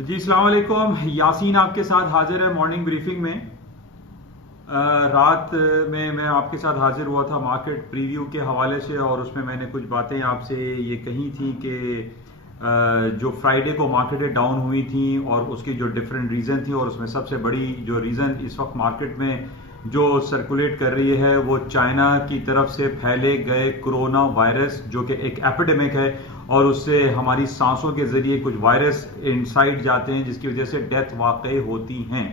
جی السلام علیکم. یاسین آپ کے ساتھ حاضر ہے مارننگ بریفنگ میں. رات میں آپ کے ساتھ حاضر ہوا تھا مارکیٹ پریویو کے حوالے سے، اور اس میں نے کچھ باتیں آپ سے یہ کہی تھیں کہ جو فرائیڈے کو مارکیٹیں ڈاؤن ہوئی تھیں اور اس کی جو ڈفرینٹ ریزن تھی، اور اس میں سب سے بڑی جو ریزن اس وقت مارکیٹ میں جو سرکولیٹ کر رہی ہے وہ چائنا کی طرف سے پھیلے گئے کرونا وائرس، جو کہ ایک ایپیڈیمک ہے، اور اس سے ہماری سانسوں کے ذریعے کچھ وائرس انسائڈ جاتے ہیں جس کی وجہ سے ڈیتھ واقع ہوتی ہیں.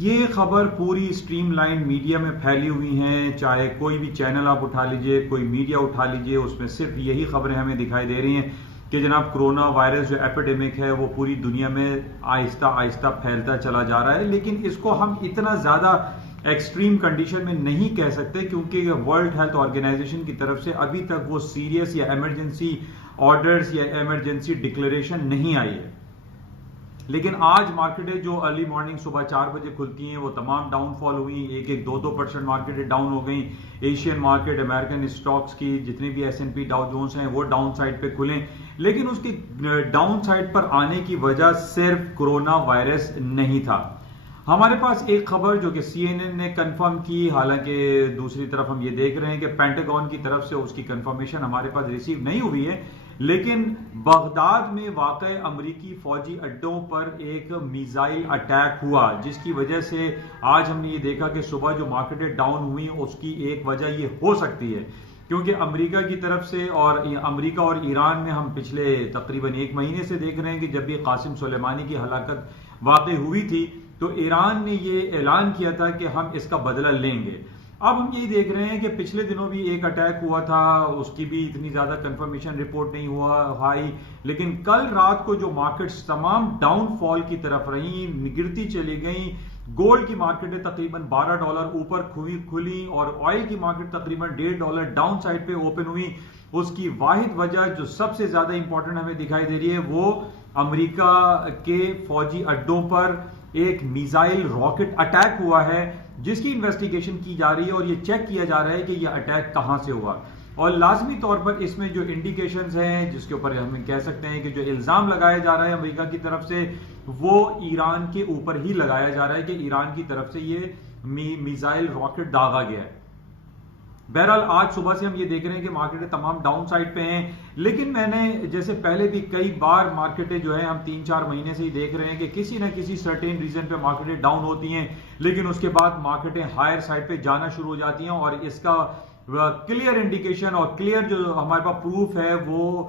یہ خبر پوری اسٹریم لائن میڈیا میں پھیلی ہوئی ہیں، چاہے کوئی بھی چینل آپ اٹھا لیجئے، کوئی میڈیا اٹھا لیجئے، اس میں صرف یہی خبریں ہمیں دکھائی دے رہی ہیں کہ جناب کرونا وائرس جو ایپیڈیمک ہے وہ پوری دنیا میں آہستہ آہستہ پھیلتا چلا جا رہا ہے. لیکن اس کو ہم اتنا زیادہ ایکسٹریم کنڈیشن میں نہیں کہہ سکتے، کیونکہ ورلڈ ہیلتھ آرگنائزیشن کی طرف سے ابھی تک وہ سیریس یا ایمرجنسی آرڈرز یا ایمرجنسی ڈکلیریشن نہیں آئی ہے. لیکن آج مارکیٹیں جو ارلی مارننگ صبح 4 بجے کھلتی ہیں وہ تمام ڈاؤن فال ہوئی، 1-2% مارکیٹیں ڈاؤن ہو گئیں. ایشین مارکیٹ، امریکن اسٹاکس کی جتنے بھی S&P ڈاؤ جونز ہیں وہ ڈاؤن سائڈ پہ کھلیں. لیکن اس کی ڈاؤن سائڈ پر آنے کی وجہ صرف کرونا وائرس نہیں تھا. ہمارے پاس ایک خبر جو کہ CNN نے کنفرم کی، حالانکہ دوسری طرف ہم یہ دیکھ رہے ہیں کہ پینٹاگون کی طرف سے اس کی کنفرمیشن ہمارے پاس ریسیو نہیں ہوئی ہے، لیکن بغداد میں واقع امریکی فوجی اڈوں پر ایک میزائل اٹیک ہوا، جس کی وجہ سے آج ہم نے یہ دیکھا کہ صبح جو مارکیٹیں ڈاؤن ہوئی اس کی ایک وجہ یہ ہو سکتی ہے، کیونکہ امریکہ کی طرف سے، اور امریکہ اور ایران میں ہم پچھلے تقریباً 1 مہینے سے دیکھ رہے ہیں کہ جب بھی قاسم سلیمانی کی ہلاکت واقع ہوئی تھی تو ایران نے یہ اعلان کیا تھا کہ ہم اس کا بدلہ لیں گے. اب ہم یہ دیکھ رہے ہیں کہ پچھلے دنوں بھی ایک اٹیک ہوا تھا، اس کی بھی اتنی زیادہ کنفرمیشن رپورٹ نہیں ہوا، لیکن کل رات کو جو مارکیٹس تمام ڈاؤن فال کی طرف رہیں، گرتی چلی گئیں. گولڈ کی مارکیٹیں تقریباً $12 اوپر کھلی، اور آئل کی مارکیٹ تقریباً $1.5 ڈاؤن سائڈ پہ اوپن ہوئی. اس کی واحد وجہ جو سب سے زیادہ امپورٹنٹ ہمیں دکھائی دے رہی ہے وہ امریکہ کے فوجی اڈوں پر ایک میزائل راکٹ اٹیک ہوا ہے، جس کی انویسٹیگیشن کی جا رہی ہے، اور یہ چیک کیا جا رہا ہے کہ یہ اٹیک کہاں سے ہوا. اور لازمی طور پر اس میں جو انڈیکیشنز ہیں، جس کے اوپر ہم کہہ سکتے ہیں کہ جو الزام لگایا جا رہا ہے امریکہ کی طرف سے، وہ ایران کے اوپر ہی لگایا جا رہا ہے کہ ایران کی طرف سے یہ میزائل راکٹ داغا گیا ہے. بہرحال آج صبح سے ہم یہ دیکھ رہے ہیں کہ مارکیٹیں تمام ڈاؤن سائڈ پہ ہیں، لیکن میں نے جیسے پہلے بھی کئی بار مارکیٹیں جو ہیں ہم 3-4 مہینے سے ہی دیکھ رہے ہیں کہ کسی نہ کسی سرٹین ریزن پہ مارکیٹیں ڈاؤن ہوتی ہیں، لیکن اس کے بعد مارکیٹیں ہائر سائڈ پہ جانا شروع ہو جاتی ہیں. اور اس کا کلیئر انڈیکیشن اور کلیئر جو ہمارے پاس پروف ہے وہ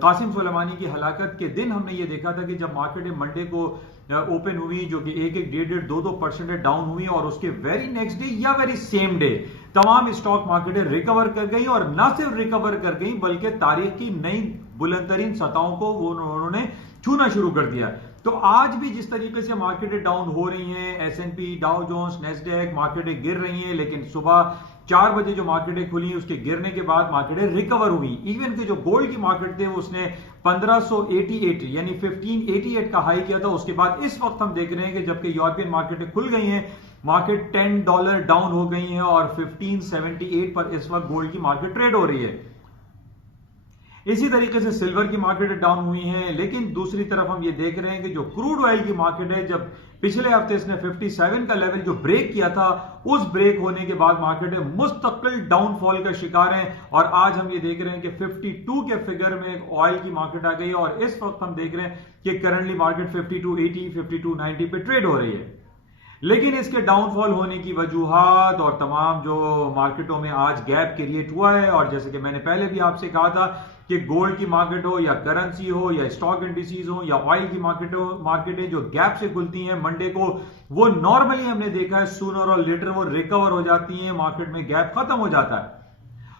قاسم سلیمانی کی ہلاکت کے دن ہم نے یہ دیکھا تھا کہ جب مارکیٹیں منڈے کو اوپن ہوئی، جو کہ 1-1.5-2% ڈاؤن ہوئی، اور اس کے ویری نیکسٹ ڈے یا ویری سیم ڈے تمام اسٹاک مارکیٹیں ریکور کر گئی، اور نہ صرف ریکور کر گئی بلکہ تاریخ کی نئی بلند ترین سطحوں کو انہوں نے چھونا شروع کر دیا. تو آج بھی جس طریقے سے مارکیٹیں ڈاؤن ہو رہی ہیں، S&P ڈاؤ جونز نیسڈیک مارکیٹیں گر رہی ہیں، لیکن صبح 4 بجے جو مارکیٹیں کھلی اس کے گرنے کے بعد مارکیٹیں ریکور ہوئی. ایون کہ جو گولڈ کی مارکیٹ تھے اس نے 1588 یعنی 1588 کا ہائی کیا تھا. اس کے بعد اس وقت ہم دیکھ رہے ہیں کہ جبکہ یورپین مارکیٹیں کھل گئی ہیں، مارکیٹ $10 ڈاؤن ہو گئی ہیں، اور 1578 پر اس وقت گولڈ کی مارکیٹ ٹریڈ ہو رہی ہے. اسی طریقے سے سلور کی مارکیٹ ڈاؤن ہوئی ہیں. لیکن دوسری طرف ہم یہ دیکھ رہے ہیں کہ جو کروڈ آئل کی مارکیٹ ہے، جب پچھلے ہفتے اس نے 57 کا لیول جو بریک کیا تھا، اس بریک ہونے کے بعد مارکیٹیں مستقل ڈاؤن فال کا شکار ہیں، اور آج ہم یہ دیکھ رہے ہیں کہ 52 کے فگر میں آئل کی مارکیٹ آ گئی ہے، اور اس وقت ہم دیکھ رہے ہیں کہ کرنٹلی مارکیٹ 5280 5290 پہ ٹریڈ ہو رہی ہے. لیکن اس کے ڈاؤن فال ہونے کی وجوہات اور تمام جو مارکیٹوں میں آج گیپ کریٹ ہوا ہے، اور جیسے کہ میں نے پہلے بھی آپ سے کہا تھا کہ گولڈ کی مارکیٹ ہو یا کرنسی ہو یا اسٹاک انڈیسیز ہو یا آئل کی مارکیٹیں جو گیپ سے کھلتی ہیں منڈے کو، وہ نارملی ہم نے دیکھا ہے سونر اور لیٹر وہ ریکور ہو جاتی ہیں، مارکیٹ میں گیپ ختم ہو جاتا ہے.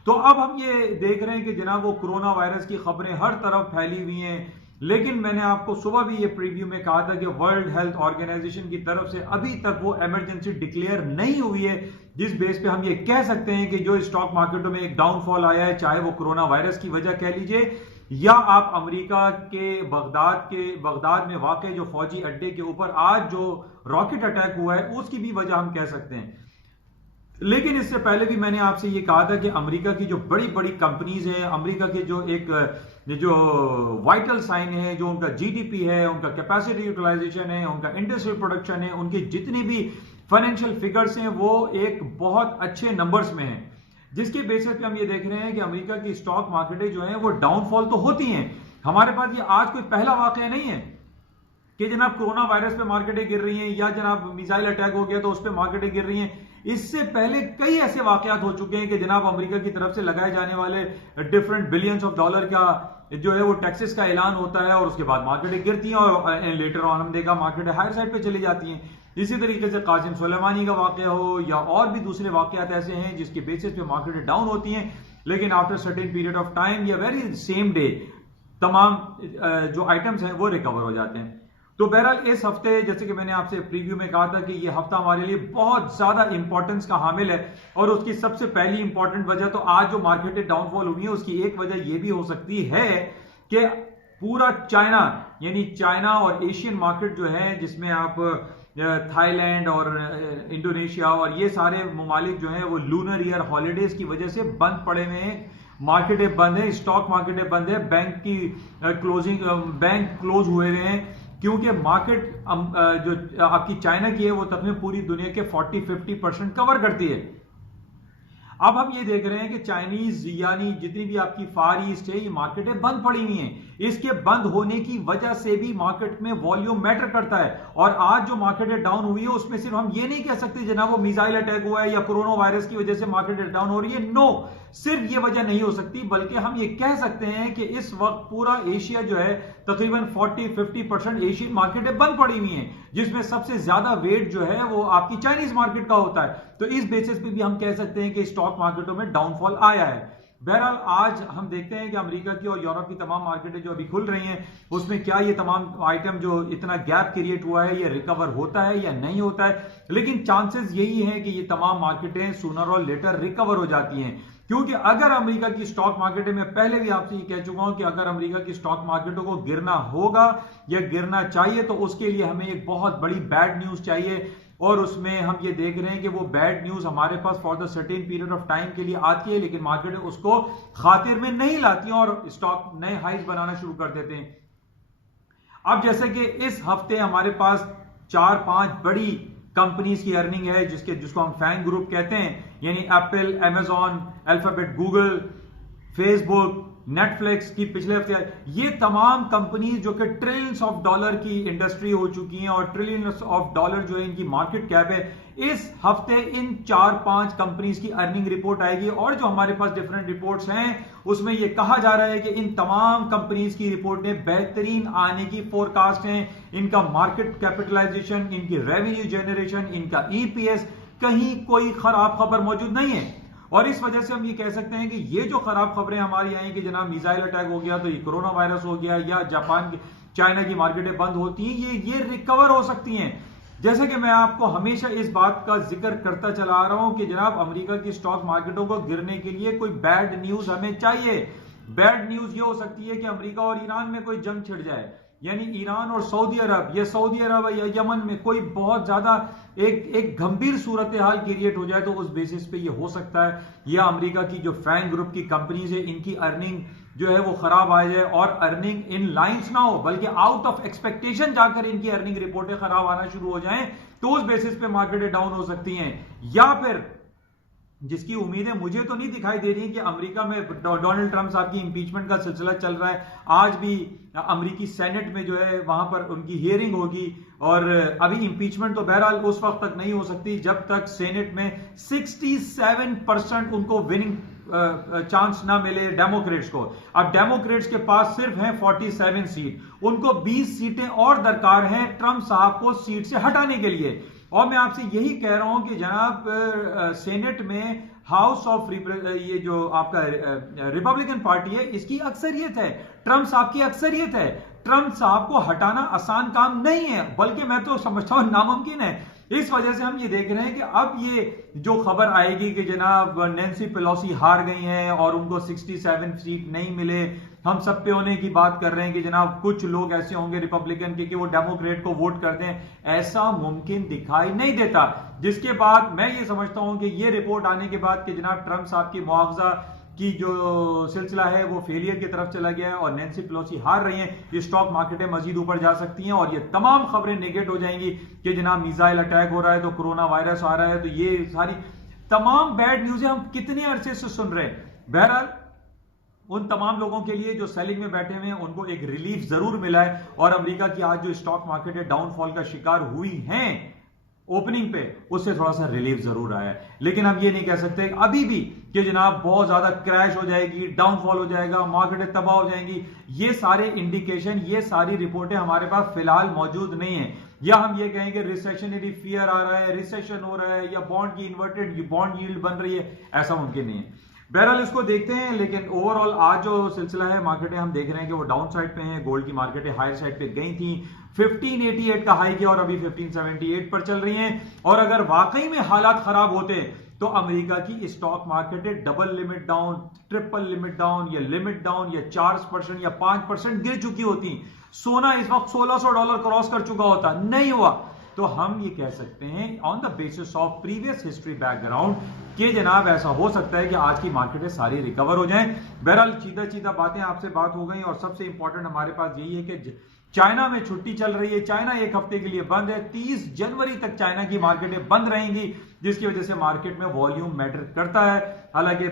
تو اب ہم یہ دیکھ رہے ہیں کہ جناب وہ کرونا وائرس کی خبریں ہر طرف پھیلی ہوئی ہیں. لیکن میں نے آپ کو صبح بھی یہ پریویو میں کہا تھا کہ ورلڈ ہیلتھ آرگنائزیشن کی طرف سے ابھی تک وہ ایمرجنسی ڈکلیئر نہیں ہوئی ہے، جس بیس پہ ہم یہ کہہ سکتے ہیں کہ جو اسٹاک مارکیٹوں میں ایک ڈاؤن فال آیا ہے، چاہے وہ کرونا وائرس کی وجہ کہہ لیجئے یا آپ امریکہ کے بغداد میں واقع جو فوجی اڈے کے اوپر آج جو راکٹ اٹیک ہوا ہے اس کی بھی وجہ ہم کہہ سکتے ہیں. لیکن اس سے پہلے بھی میں نے آپ سے یہ کہا تھا کہ امریکہ کی جو بڑی بڑی کمپنیز ہیں، امریکہ کے جو وائٹل سائن ہے، جو ان کا جی ڈی پی ہے، ان کا کیپیسٹی یوٹیلائزیشن ہے، ان کا انڈسٹریل پروڈکشن ہے، ان کے جتنے بھی فائنینشیل فگرز ہیں وہ ایک بہت اچھے نمبرز میں ہیں، جس کے بیسس پہ ہم یہ دیکھ رہے ہیں کہ امریکہ کی اسٹاک مارکیٹیں جو ہیں وہ ڈاؤن فال تو ہوتی ہیں. ہمارے پاس یہ آج کوئی پہلا واقعہ نہیں ہے کہ جناب کرونا وائرس پہ مارکیٹیں گر رہی ہیں یا جناب میزائل اٹیک ہو گیا تو اس پہ مارکیٹیں گر رہی ہیں. اس سے پہلے کئی ایسے واقعات ہو چکے ہیں کہ جناب امریکہ کی طرف سے لگائے جانے والے ڈفرنٹ بلینز آف ڈالر کا جو ہے وہ ٹیکسز کا اعلان ہوتا ہے اور اس کے بعد مارکیٹیں گرتی ہیں اور لیٹر آن ہم دیکھا مارکیٹیں ہائر سائڈ پہ چلی جاتی ہیں. اسی طریقے سے قاسم سلیمانی کا واقعہ ہو یا اور بھی دوسرے واقعات ایسے ہیں جس کے بیسس پہ مارکیٹیں ڈاؤن ہوتی ہیں، لیکن after certain period of time یا ویری سیم ڈے تمام جو آئٹمز ہیں وہ ریکور ہو جاتے ہیں. تو بہرحال اس ہفتے جیسے کہ میں نے آپ سے پریویو میں کہا تھا کہ یہ ہفتہ ہمارے لیے بہت زیادہ امپورٹنس کا حامل ہے، اور اس کی سب سے پہلی امپورٹنٹ وجہ تو آج جو مارکیٹیں ڈاؤن فال ہوئی ہیں اس کی ایک وجہ یہ بھی ہو سکتی ہے کہ پورا چائنا، یعنی چائنا اور ایشین مارکیٹ جو ہے جس میں آپ تھائی لینڈ اور انڈونیشیا اور یہ سارے ممالک جو ہیں وہ لونر ایئر ہالیڈیز کی وجہ سے بند پڑے ہوئے ہیں، مارکیٹیں بند ہیں، اسٹاک مارکیٹیں بند ہیں، بینک کی بینک کلوز ہوئے ہوئے ہیں، کیونکہ مارکیٹ جو آپ کی چائنا کی ہے وہ تقریباً پوری دنیا کے 40-50% کور کرتی ہے. اب ہم یہ دیکھ رہے ہیں کہ چائنیز یعنی جتنی بھی آپ کی فار ایسٹ ہے یہ مارکیٹیں بند پڑی ہوئی ہیں. اس کے بند ہونے کی وجہ سے بھی مارکیٹ میں والیوم میٹر کرتا ہے، اور آج جو مارکیٹیں ڈاؤن ہوئی ہے اس میں صرف ہم یہ نہیں کہہ سکتے جناب وہ میزائل اٹیک ہوا ہے یا کرونا وائرس کی وجہ سے مارکیٹیں ڈاؤن ہو رہی ہے. نو، صرف یہ وجہ نہیں ہو سکتی، بلکہ ہم یہ کہہ سکتے ہیں کہ اس وقت پورا ایشیا جو ہے تقریباً 40-50% ایشین مارکیٹیں بند پڑی ہوئی ہیں، جس میں سب سے زیادہ ویٹ جو ہے وہ آپ کی چائنیز مارکیٹ کا ہوتا ہے. تو اس بیسس پہ بھی ہم کہہ سکتے ہیں کہ اسٹاک مارکیٹوں میں ڈاؤن فال آیا ہے. بہرحال آج ہم دیکھتے ہیں کہ امریکہ کی اور یورپ کی تمام مارکیٹیں جو ابھی کھل رہی ہیں اس میں کیا یہ تمام آئٹم جو اتنا گیپ کریٹ ہوا ہے یہ ریکور ہوتا ہے یا نہیں ہوتا ہے، لیکن چانسز یہی ہیں کہ یہ تمام مارکیٹیں سونر اور لیٹر ریکور ہو جاتی ہیں. کیونکہ اگر امریکہ کی اسٹاک مارکیٹیں، میں پہلے بھی آپ سے یہ کہہ چکا ہوں کہ اگر امریکہ کی اسٹاک مارکیٹوں کو گرنا ہوگا یا گرنا چاہیے تو اس کے لیے ہمیں ایک بہت بڑی بیڈ نیوز چاہیے، اور اس میں ہم یہ دیکھ رہے ہیں کہ وہ بیڈ نیوز ہمارے پاس for the certain period of time کے لیے آتی ہے، لیکن مارکیٹ اس کو خاطر میں نہیں لاتی ہیں اور اسٹاک نئے ہائیز بنانا شروع کر دیتے ہیں. اب جیسے کہ اس ہفتے ہمارے پاس 4-5 بڑی کمپنیز کی ارننگ ہے جس کو ہم فینگ گروپ کہتے ہیں، یعنی Apple, Amazon, Alphabet, Google, Facebook, Netflix کی پچھلے ہفتے. یہ تمام کمپنیز جو کہ ٹریلینز آف ڈالر کی انڈسٹری ہو چکی ہیں اور ٹریلینز آف ڈالر جو ہے ان کی مارکیٹ کیپ ہے، اس ہفتے ان 4-5 کمپنیز کی ارننگ رپورٹ آئے گی، اور جو ہمارے پاس ڈیفرنٹ رپورٹس ہیں اس میں یہ کہا جا رہا ہے کہ ان تمام کمپنیز کی رپورٹیں بہترین آنے کی فورکاسٹ ہیں. ان کا مارکیٹ کیپٹلائزیشن، ان کی ریونیو جنریشن، ان کا ای پی ایس، کہیں کوئی خراب خبر موجود نہیں ہے. اور اس وجہ سے ہم یہ کہہ سکتے ہیں کہ یہ جو خراب خبریں ہماری آئیں کہ جناب میزائل اٹیک ہو گیا تو یہ کرونا وائرس ہو گیا یا جاپان کی چائنا کی مارکیٹیں بند ہوتی ہیں، یہ ریکور ہو سکتی ہیں. جیسے کہ میں آپ کو ہمیشہ اس بات کا ذکر کرتا چلا آ رہا ہوں کہ جناب امریکہ کی اسٹاک مارکیٹوں کو گرنے کے لیے کوئی بیڈ نیوز ہمیں چاہیے. بیڈ نیوز یہ ہو سکتی ہے کہ امریکہ اور ایران میں کوئی جنگ چھڑ جائے، یعنی ایران اور سعودی عرب یا سعودی عرب یا یمن میں کوئی بہت زیادہ ایک گھمبیر صورتحال کریٹ ہو جائے، تو اس بیسس پہ یہ ہو سکتا ہے یا امریکہ کی جو فینگ گروپ کی کمپنیز ہیں ان کی ارننگ جو ہے وہ خراب آ جائے، اور ارننگ ان لائنز نہ ہو بلکہ آؤٹ آف ایکسپیکٹیشن جا کر ان کی ارننگ رپورٹیں خراب آنا شروع ہو جائیں، تو اس بیسس پہ مارکیٹیں ڈاؤن ہو سکتی ہیں. یا پھر جس کی امیدیں مجھے تو نہیں دکھائی دے رہی کہ امریکہ میں ڈونلڈ ٹرمپ صاحب کی امپیچمنٹ کا سلسلہ چل رہا ہے، آج بھی امریکی سینٹ میں جو ہے وہاں پر ان کی ہیئرنگ ہوگی، اور ابھی امپیچمنٹ تو بہرحال اس وقت تک نہیں ہو سکتی جب تک سینٹ میں 67% ان کو وننگ چانس نہ ملے ڈیموکریٹس کو. اب ڈیموکریٹس کے پاس صرف ہیں 47 سیٹ، ان کو 20 سیٹیں اور درکار ہیں ٹرمپ صاحب کو سیٹ سے ہٹانے کے لیے. اور میں آپ سے یہی کہہ رہا ہوں کہ جناب سینٹ میں ہاؤس آف یہ جو آپ کا ریپبلکن پارٹی ہے اس کی اکثریت ہے، ٹرمپ صاحب کی اکثریت ہے. ٹرمپ صاحب کو ہٹانا آسان کام نہیں ہے، بلکہ میں تو سمجھتا ہوں ناممکن ہے. اس وجہ سے ہم یہ دیکھ رہے ہیں کہ اب یہ جو خبر آئے گی کہ جناب نینسی پیلوسی ہار گئی ہیں اور ان کو 67 سیٹ نہیں ملے، ہم سب پہ ہونے کی بات کر رہے ہیں کہ جناب کچھ لوگ ایسے ہوں گے ریپبلکن کے کہ وہ ڈیموکریٹ کو ووٹ کر دیں، ایسا ممکن دکھائی نہیں دیتا. جس کے بعد میں یہ سمجھتا ہوں کہ یہ رپورٹ آنے کے بعد کہ جناب ٹرمپ صاحب کی معاوضہ کی جو سلسلہ ہے وہ فیلئر کی طرف چلا گیا ہے اور نینسی پیلوسی ہار رہی ہیں، یہ اسٹاک مارکیٹیں مزید اوپر جا سکتی ہیں اور یہ تمام خبریں نیگیٹ ہو جائیں گی کہ جناب میزائل اٹیک ہو رہا ہے تو کرونا وائرس آ رہا ہے، تو یہ ساری تمام بیڈ نیوزیں ہم کتنے عرصے سے سن رہے ہیں. بہرحال ان تمام لوگوں کے لیے جو سیلنگ میں بیٹھے ہوئے ہیں ان کو ایک ریلیف ضرور ملا ہے، اور امریکہ کی آج جو اسٹاک مارکیٹ ڈاؤن فال کا شکار ہوئی ہیں اوپننگ پہ، اس سے تھوڑا سا ریلیف ضرور آیا ہے. لیکن ہم یہ نہیں کہہ سکتے ابھی بھی کہ جناب بہت زیادہ کریش ہو جائے گی، ڈاؤن فال ہو جائے گا، مارکیٹیں تباہ ہو جائیں گی. یہ سارے انڈیکیشن، یہ ساری رپورٹیں ہمارے پاس فی الحال موجود نہیں ہیں. یا ہم یہ کہیں کہ ریسیشنری فیئر آ رہا ہے، ریسیشن ہو رہا ہے، یا بانڈ کی انورٹڈ بانڈ ییلڈ بن رہی ہے، ایسا ممکن نہیں ہے. بہرحال اس کو دیکھتے ہیں. لیکن اوور آل آج جو سلسلہ ہے مارکیٹیں ہم دیکھ رہے ہیں کہ وہ ڈاؤن سائڈ پہ ہیں. گولڈ کی مارکیٹیں ہائر سائڈ پہ گئی تھیں، 1588 کا ہائی کیا اور ابھی 1578 پر چل رہی ہیں. اور اگر واقعی میں حالات خراب ہوتے تو امریکہ کی اسٹاک مارکیٹیں double limit down, triple limit down, یا لمٹ ڈاؤن، یا 4% یا 5% گر چکی ہوتی. سونا اس وقت $1600 کراس کر چکا ہوتا، نہیں ہوا. تو ہم یہ کہہ سکتے ہیں on the basis of previous history background کہ جناب ایسا ہو سکتا ہے کہ آج کی مارکیٹیں ساری ریکور ہو جائیں. بہرحال چیدہ باتیں آپ سے بات ہو گئی، اور سب سے امپورٹنٹ ہمارے پاس یہی ہے کہ چائنا میں چھٹی چل رہی ہے. چائنا ایک ہفتے کے لیے بند ہے، 30 جنوری تک چائنا کی مارکیٹیں بند رہیں گی، جس کی وجہ سے مارکیٹ میں والیوم میٹر کرتا ہے. حالانکہ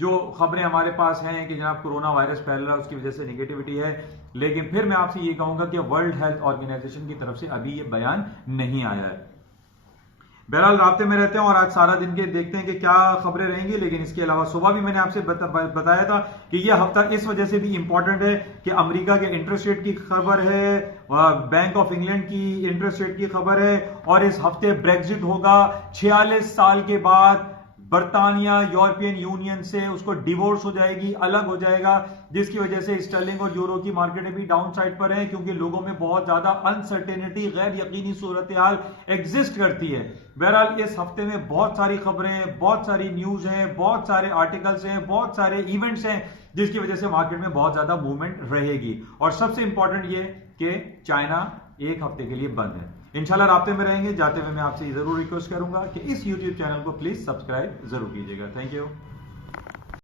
جو خبریں ہمارے پاس ہیں کہ جناب کرونا وائرس پھیل رہا ہے اس کی وجہ سے نیگیٹیوٹی ہے، لیکن پھر میں آپ سے یہ کہوں گا کہ ورلڈ ہیلتھ آرگنائزیشن کی طرف سے ابھی یہ بیان نہیں آیا ہے. بہرحال رابطے میں رہتے ہیں اور آج سارا دن کے دیکھتے ہیں کہ کیا خبریں رہیں گی. لیکن اس کے علاوہ صبح بھی میں نے آپ سے بتایا تھا کہ یہ ہفتہ اس وجہ سے بھی امپورٹنٹ ہے کہ امریکہ کے انٹرسٹ ریٹ کی خبر ہے، بینک آف انگلینڈ کی انٹرسٹ ریٹ کی خبر ہے، اور اس ہفتے بریگزٹ ہوگا. 46 سال کے بعد برطانیہ یورپین یونین سے اس کو ڈیورس ہو جائے گی، الگ ہو جائے گا، جس کی وجہ سے اسٹرلنگ اور یورو کی مارکیٹیں بھی ڈاؤن سائڈ پر ہیں، کیونکہ لوگوں میں بہت زیادہ انسرٹینٹی، غیر یقینی صورتحال ایگزسٹ کرتی ہے. بہرحال اس ہفتے میں بہت ساری خبریں ہیں، بہت ساری نیوز ہیں، بہت سارے آرٹیکلز ہیں، بہت سارے ایونٹس ہیں، جس کی وجہ سے مارکیٹ میں بہت زیادہ موومنٹ رہے گی. اور سب سے امپورٹنٹ یہ کہ چائنا ایک ہفتے کے لیے بند ہے. انشاءاللہ رابطے میں رہیں گے. جاتے ہوئے میں آپ سے ضرور ریکویسٹ کروں گا کہ اس یوٹیوب چینل کو پلیز سبسکرائب ضرور کیجیے گا. Thank you.